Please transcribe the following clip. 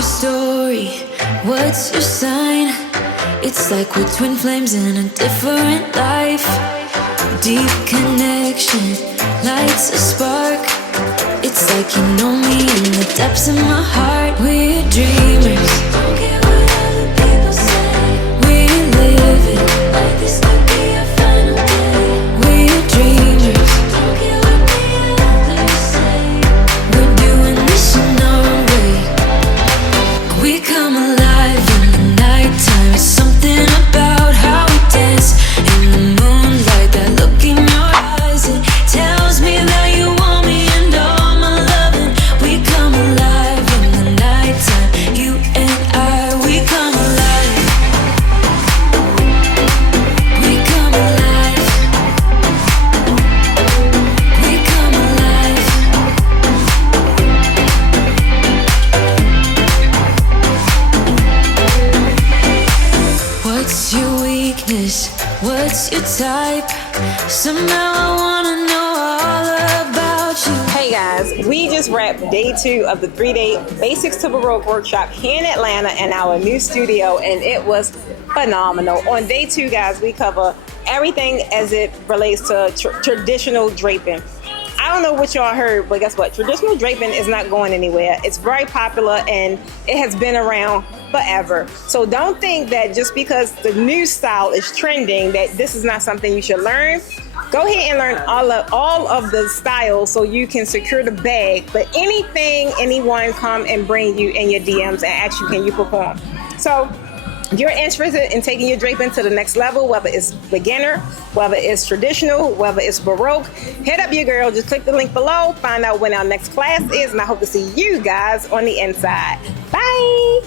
your story? What's your sign? It's like we're twin flames in a different life. Deep connection lights a spark. It's like you know me in the depths of my heart. We're dreamers, don't care what other people say. We live it like this could be our final day. We're dreamers, don't care what the others say. We're doing this in our way. We come alive in the nighttime. It's something about how we dance in the moonlight. That look in your eyes, it tells me that you want me and all my loving. We come alive in the nighttime. You and I, we come alive. We come alive. We come alive. What's your weakness? What's your type? Somehow I wanna know all about you. Hey guys, we just wrapped day 2 of the 3-day Basics to Baroque workshop here in Atlanta in our new studio, and it was phenomenal. On day 2, guys, we cover everything as it relates to traditional draping. I don't know what y'all heard, but guess what? Traditional draping is not going anywhere. It's very popular and it has been around forever. So don't think that just because the new style is trending that this is not something you should learn. Go ahead and learn all of the styles so you can secure the bag. But anything, anyone come and bring you in your DMs and ask you, can you perform? So if you're interested in taking your draping to the next level, whether it's beginner, whether it's traditional, whether it's Baroque, hit up your girl. Just click the link below, find out when our next class is, and I hope to see you guys on the inside. Bye!